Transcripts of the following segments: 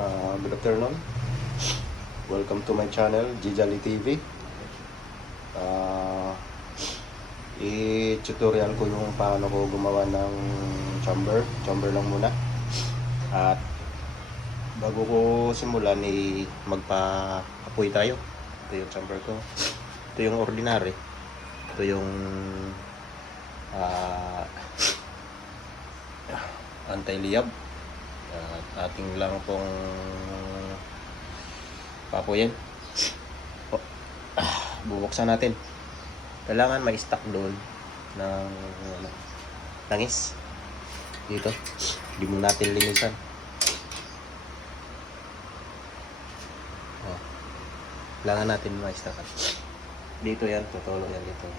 Good afternoon. Welcome to my channel, Jijali TV. I-tutorial ko yung paano ko gumawa ng chamber. Chamber lang muna. At bago ko simulan, magpa-apoy tayo. Ito yung chamber ko. Ito yung ordinary. Ito yung anti-liyab. At ating lang pong papuyin. Bubuksan natin. Kailangan may stock doon ng langis. Dito. Hindi mo natin linisan. Kailangan natin may stock. Dito yan. Tutulo yan dito.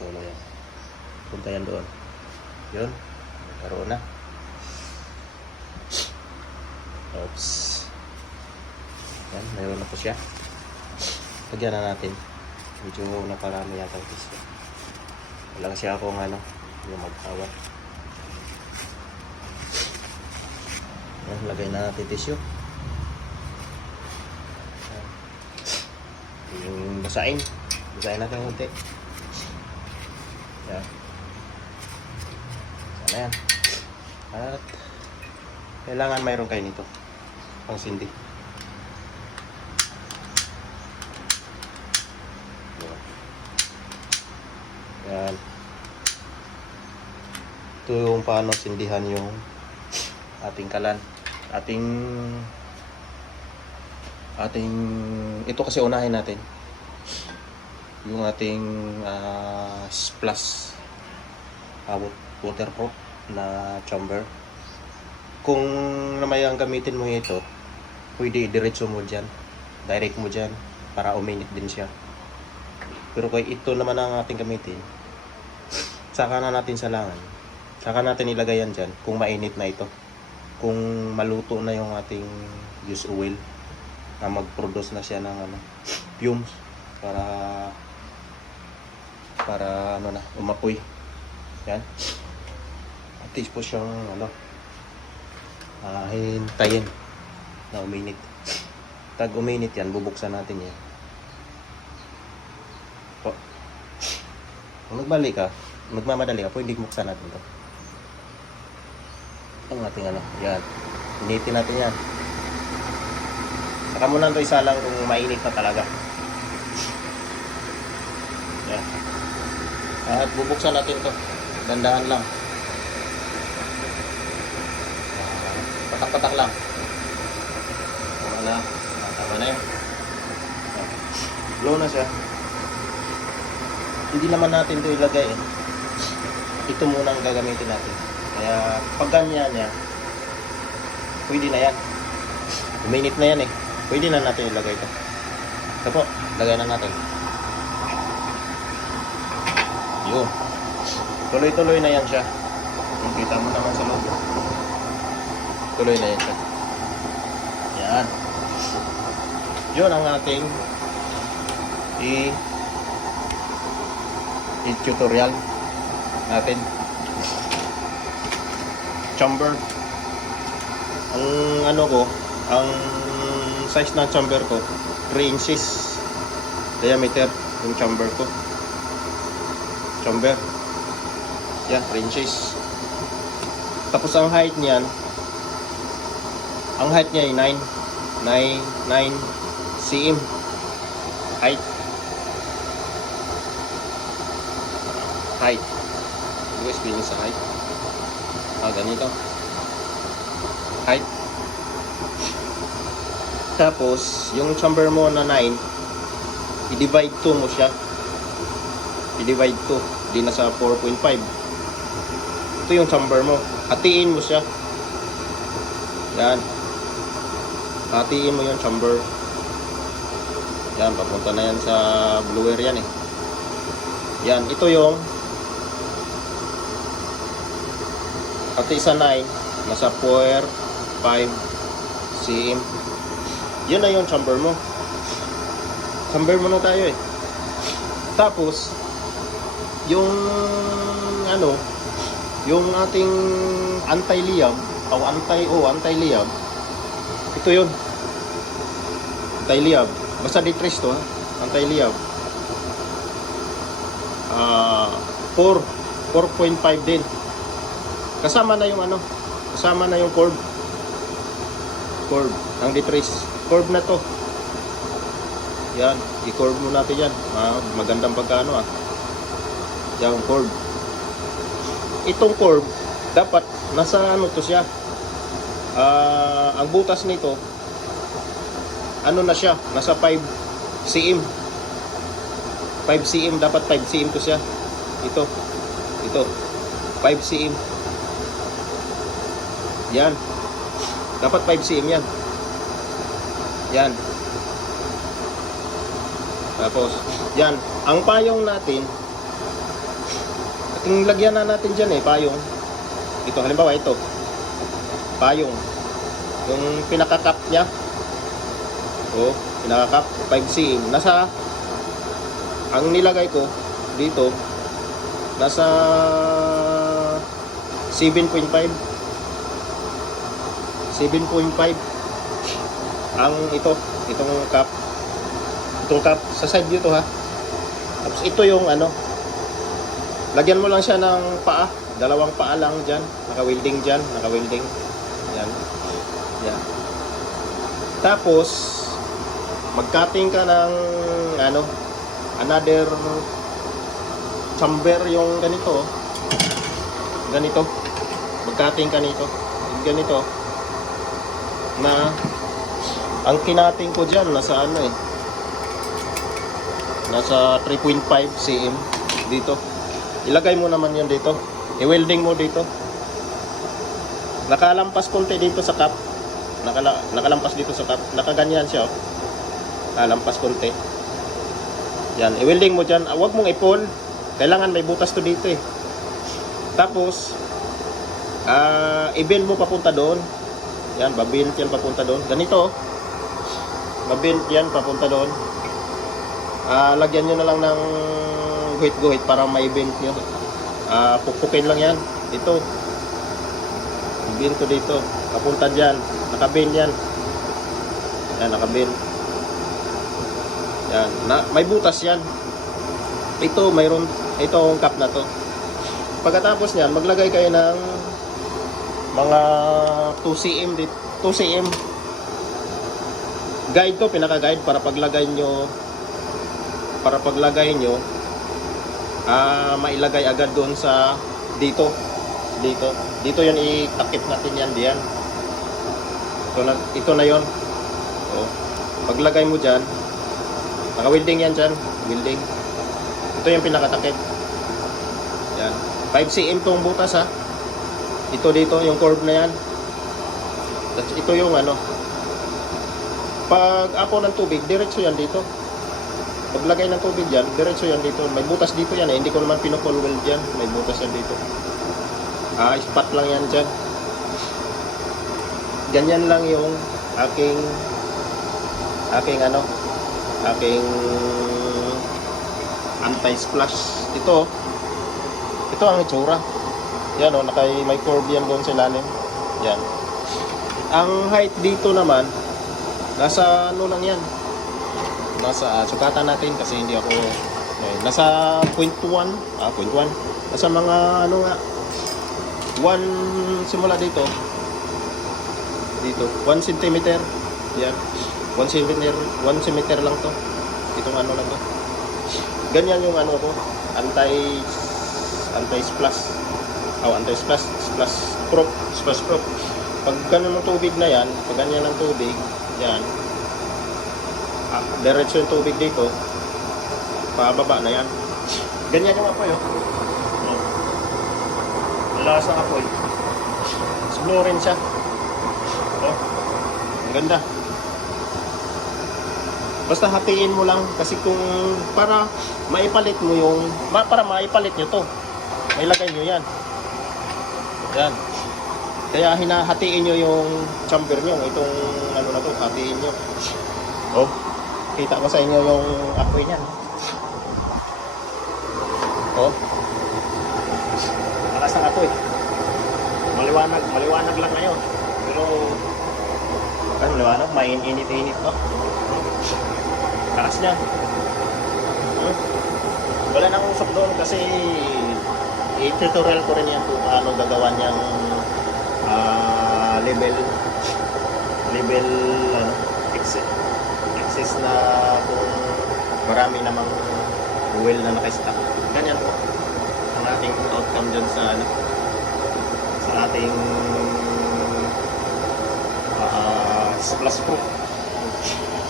Tutulo yan. Punta yan doon. Yun. Nagkaroon na. Oops. Yan, mayroon na po siya. Lagyan na natin. Medyo naparami yata ito siya. Wala kasi akong yung magtawa. Yan, lagay na natin tissue. Yan. Yung basahin. Basahin natin konti. Yan. Sana yan. At kailangan mayroon kayo nito. Pang sindi. Yan. Ito yung paano sindihan yung ating kalan. Ito kasi unahin natin. Yung ating splash waterproof na chamber. Kung namayang gamitin mo ito, pwede diretso mo dyan. Direct mo dyan para uminit din siya. Pero kung ito naman ang ating gamitin, saka na natin salangan. Saka natin ilagay yan dyan kung mainit na ito. Kung maluto na yung ating use oil na mag-produce na siya ng fumes para umapoy. Yan. At least po siyang hintayin na uminit. Tag uminit yan, bubuksan natin yan. Kung magmamadali ka, pwede buksan natin to. Ang ating yan. Initin natin yan. Saka muna ito isa lang kung mainit na talaga. Yan. At bubuksan natin to. Dandahan lang. Patak-patak lang. Tama na yun. Blow na siya. Hindi naman natin ito ilagay Ito muna ang gagamitin natin. Kaya pag ganyan niya, pwede na yan. Uminit na yan Pwede na natin ilagay ito. Ito po, lagay na natin. Yun. Tuloy-tuloy na yan siya. Kita mo naman sa loob. Tuloy na yan siya. Yan. Yun ang ating i-tutorial natin. Chamber. Ang size ng chamber ko, 3 inches diameter yung chamber ko. Chamber. Yan, 3 inches. Tapos ang height niyan, ay 9 cm height. Guys, bilhin sa height. Ganito. Height. Tapos, yung chamber mo na 9, i-divide 2 mo siya. I-divide 2. Di na sa 4.5. Ito yung chamber mo. Hatiin mo siya. Yan. Hatiin mo yung chamber. Yan, papunta na yan sa blower yan Yan, ito yung pati sa 9, nasa 4.5 cm. Yun na yung chamber mo. Chamber mo na tayo Tapos, yung yung ating anti-liyab o anti-liyab Ito yun. Anti-liab. Basta detrace to ha. Anti-liab. 4.5 din. Kasama na yung ano. Kasama na yung curve. Curve. Ang detrace. Curve na to. Yan. I-curve mo natin yan. Magandang pagkano Yan, curve. Itong curve, dapat nasa ano to siya. Ang butas nito, ano na siya, nasa 5 cm. 5 cm, dapat 5 cm to siya. Ito 5 cm. Yan. Dapat 5 cm yan. Yan. Tapos, yan. Ang payong natin, ating lagyan na natin dyan payong. Ito, halimbawa ito. Payong. Yung pinaka-cap niya. Pinaka-cap, 5 cm. Nasa, ang nilagay ko dito, nasa 7.5. 7.5 ang itong cap. Itong cap sa side dito ha. Tapos ito yung ano, lagyan mo lang siya ng paa, dalawang paa lang dyan, naka-welding dyan, naka-welding yan. Yan. Tapos mag-cutting ka ng ano, another chamber yung ganito. Ganito. Mag-cutting ka nito. Ganito. Na ang kinating ko dyan nasa ano nasa 3.5 cm dito. Ilagay mo naman yan dito, i-welding mo dito. Nakalampas konti dito sa cap, nakalampas dito sa cap, nakaganyan siya nakalampas konti. Yan, i-welding mo dyan. Huwag mong i-pull, kailangan may butas to dito Tapos i-bend mo papunta doon. Yan, babint yan papunta doon. Ganito. Babint yan papunta doon. Lagyan nyo na lang ng guhit-guhit para maibint nyo. Pukpukin lang yan. Ito. Ibint to dito. Papunta dyan. Nakabint yan. Yan, nakabint. Yan. May butas yan. Ito, mayroon. Ito ang cap na to. Pagkatapos nyan, maglagay kayo ng mga 2 cm dito, 2 cm guide to, pinaka-guide para paglagay nyo mailagay agad doon sa dito yun, itakip natin yan diyan. Ito na yun. Paglagay mo dyan, naka-welding yan dyan, welding. Ito yung pinakatakip yan, 5 cm tong butas ha. Ito dito, yung curve na yan. That's, ito yung ano. Pag apo ng tubig, diretso yan dito. Paglagay ng tubig yan, diretso yan dito. May butas dito yan Hindi ko naman pinupol weld yan. May butas yan dito. Spot lang yan dyan. Ganyan lang yung aking anti-splash. Ito ang itsura. Yan may curve yan doon sa ilalim. Yan. Ang height dito naman, nasa ano lang yan. Nasa, sukatan natin kasi hindi ako, nasa 0.1. 0.1. Nasa mga ano nga, 1 simula dito. 1 cm. Yan. 1 cm lang to. Itong ano lang to. Ganyan yung ano ko, anti-splash. Anti-splash proof. Pag ganun ng tubig na yan, pag ganyan ng tubig, yan. Diretso yung tubig dito, pababa na yan. Ganyan yung apoy, Lalas ng apoy. Slow rin siya. Ang ganda. Basta hatiin mo lang kasi kung para maipalit nyo to, mailagay nyo yan. Yan. Kaya hinahatiin nyo yung chamber nyo. Itong ano na to, hatiin nyo. Kita ko sa inyo yung apoy niyan. Lakas ng apoy. Maliwanag lang ngayon. Pero ano, ano, mainit-init to. Takas niya. Wala nang usap doon kasi i-tutorial ko rin yan kung paano gagawa niyang level ano, excess na kung marami namang oil na naka-stack. Ganyan po ang ating outcome dyan sa ano, sa ating splash proof.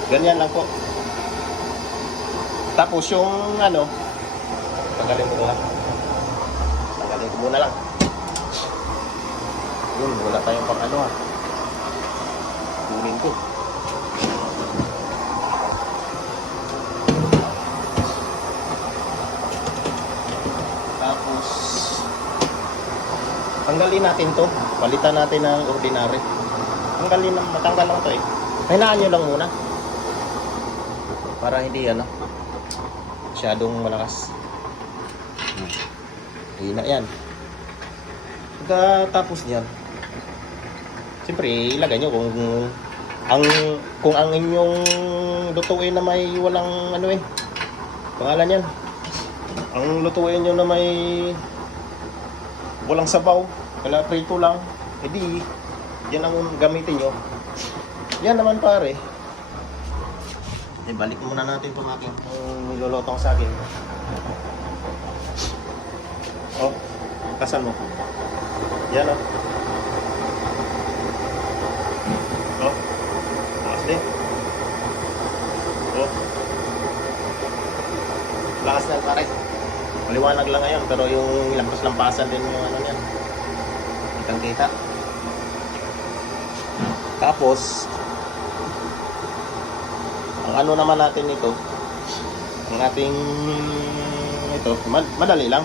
Ganyan lang po. Tapos yung ano, tanggalin ko lang. Tanggalin ko muna lang. Yun, wala tayong pang ano ha. Kunin ko. Tapos tanggalin natin to. Palitan natin ng ordinary. Matanggal lang to eh. Hinaan nyo lang muna. Para hindi ano, masyadong malakas. Hina yan. Tapos niyan, siyempre ilagay nyo kung ang inyong lutuin na may walang ano eh, pangalan yan, ang lutuin nyo na may walang sabaw, wala prito lang, edi yan ang gamitin nyo. Yan naman pare. Balik muna natin itong aking nilolotong saging. Oh, kasan mo? Yan oh. Oh, lakas din. Oh, lakas na pare. Maliwanag lang ngayon pero yung lampas-lampasan din yung ano yan. Kitang kita. Tapos ang ano naman natin ito, ang ating ito, madali lang.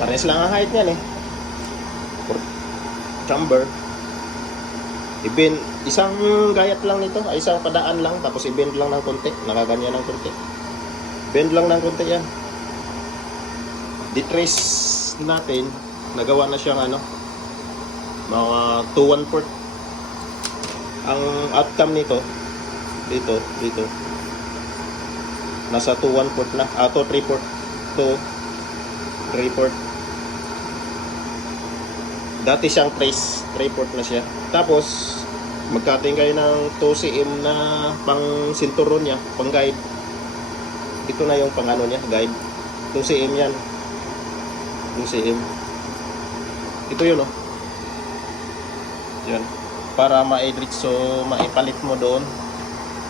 Pares lang ang height niyan eh. Chamber. Isang gayat lang nito, ay isang padaan lang, tapos i-bend lang ng konti, nakaganyan ng konti. Bend lang ng konti yan. Di-trace natin, nagawa na siyang ano, mga 2/1/4. Ang outcome nito dito nasa 2/1/4 na, 3/4 dati siyang trace 3/4 na siya. Tapos magkating kayo ng 2 cm na pang sinturon niya, pang guide. Ito na yung pang ano niya, guide. 2 cm yan, 2 cm. Ito yun oh, yan, para maidiretso, maipalit mo doon.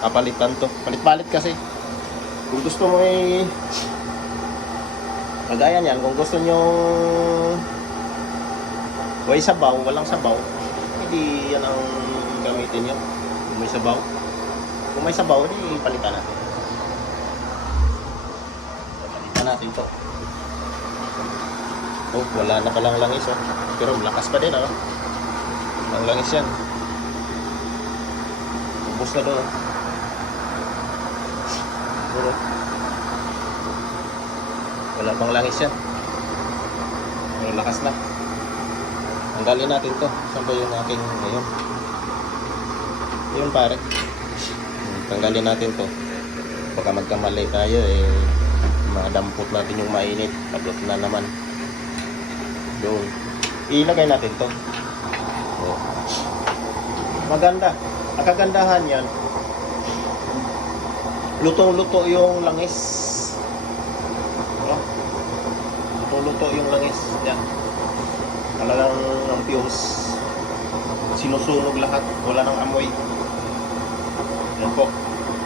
Papalitan to. Palit-palit kasi. Kung gusto mo eh, kagaya niyan, kung gusto nyo may sabaw, walang sabaw, hindi yan ang gamitin nyo. Kung may sabaw, hindi palitan natin. Palitan natin to. Oh, wala na palang langis oh. Pero lakas pa din ano. Ang langis yan. Ubus na doon. Puro. Wala pang langis yan. May lakas na. Tanggalin natin to. Saan ba yung aking ngayon? Yun pare. Tanggalin natin to. Baka magkamali tayo eh. Madampot natin yung mainit. Tablot na naman. Doon. Ilagay natin to. Oh. Maganda. Ang kagandahan yan, lutong-luto yung langis. Oh. Lutong-luto yung langis. Yan. Talagang ang fumes. Sinusunog lahat. Wala nang amoy. Yan po.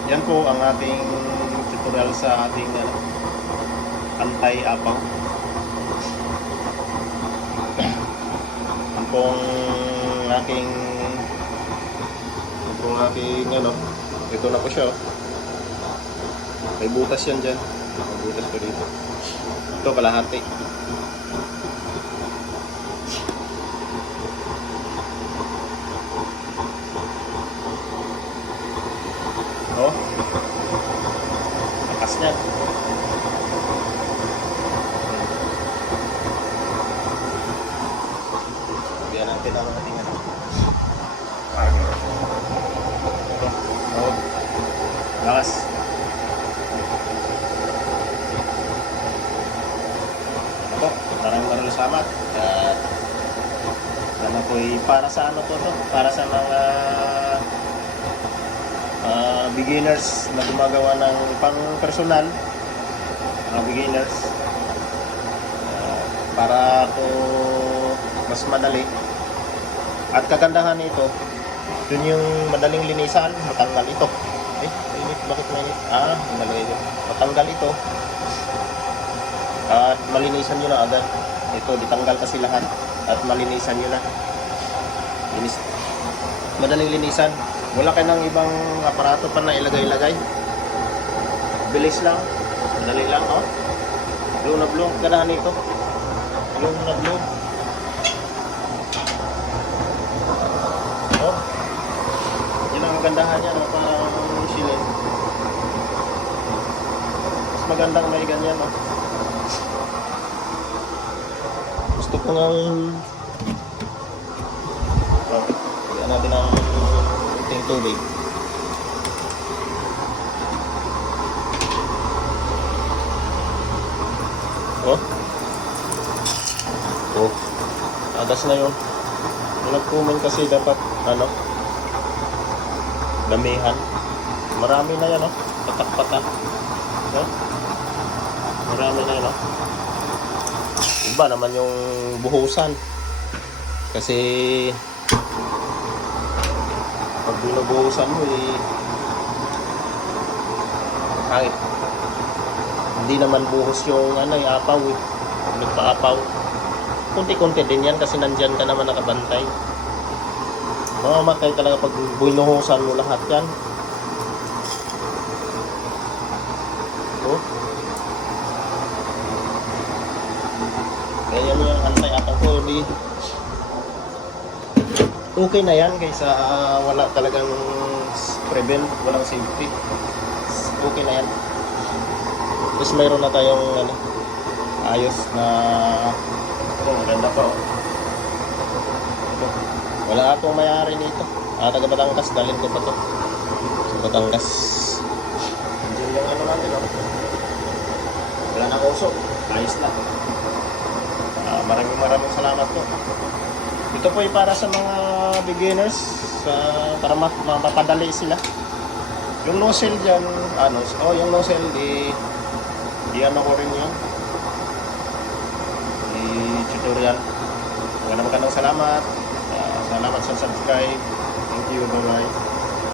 Yan po ang ating tutorial sa ating antay-apaw. Yan pong aking ito na po siya oh. May butas yan dyan. May butas ko dito. Ito kalahati. Oh, lakas niya. Bigyan natin ang ating Lakas. Ako, maraming salamat. At sana po para sa ano po to? Para sa mga beginners na gumagawa ng pang personal, mga beginners, para po mas madali. At kagandahan nito, yun yung madaling linisan, matanggal ito. Mainit, bakit mainit? Nalagay ito. Matanggal ito. At malinisan nyo na agad. Ito, ditanggal kasi lahat. At malinisan nyo na. Linis. Madaling linisan. Wala ka ng ibang aparato pa na ilagay-ilagay. Bilis lang. Madali lang, oh. Blue na blue. Ganahan nito. Blue na blue. Oh. Yan ang gandahan niya, no? Parang silid. Mas magandang may ganyan, no? Gusto ko nga kaya natin ang kunting tubig. Oh. Agas na yun. Nagkuman kasi dapat damihan. Marami na yan, oh. Patak-patak. Oh. Marami na yan, oh. Iba naman yung buhusan. Kasi pag binubuhusan mo kahit hindi naman buhos yung apaw nagpaapaw. Kunti-kunti din yan kasi nandyan ka naman nakabantay. Mamamatay talaga pag binuhusan mo lahat yan. Oh. Kaya yan yung antay-apaw ko. Okay na yan kaysa wala talagang prevent, walang safety. Okay na yan. Tapos mayroon na tayong ayos na maganda pa, oh. Wala akong may-ari nito. Taga Batangas, dalhin ko pa to sa Batangas. Diyan yung natin, oh. Wala na uso. Ayos na. Maraming salamat po. Ito po ay para sa mga beginners, para mapapadali sila. Yung nozzle dyan, yung nozzle, ko rin yun. Tutorial. Magandang salamat. Salamat sa subscribe. Thank you. Bye-bye.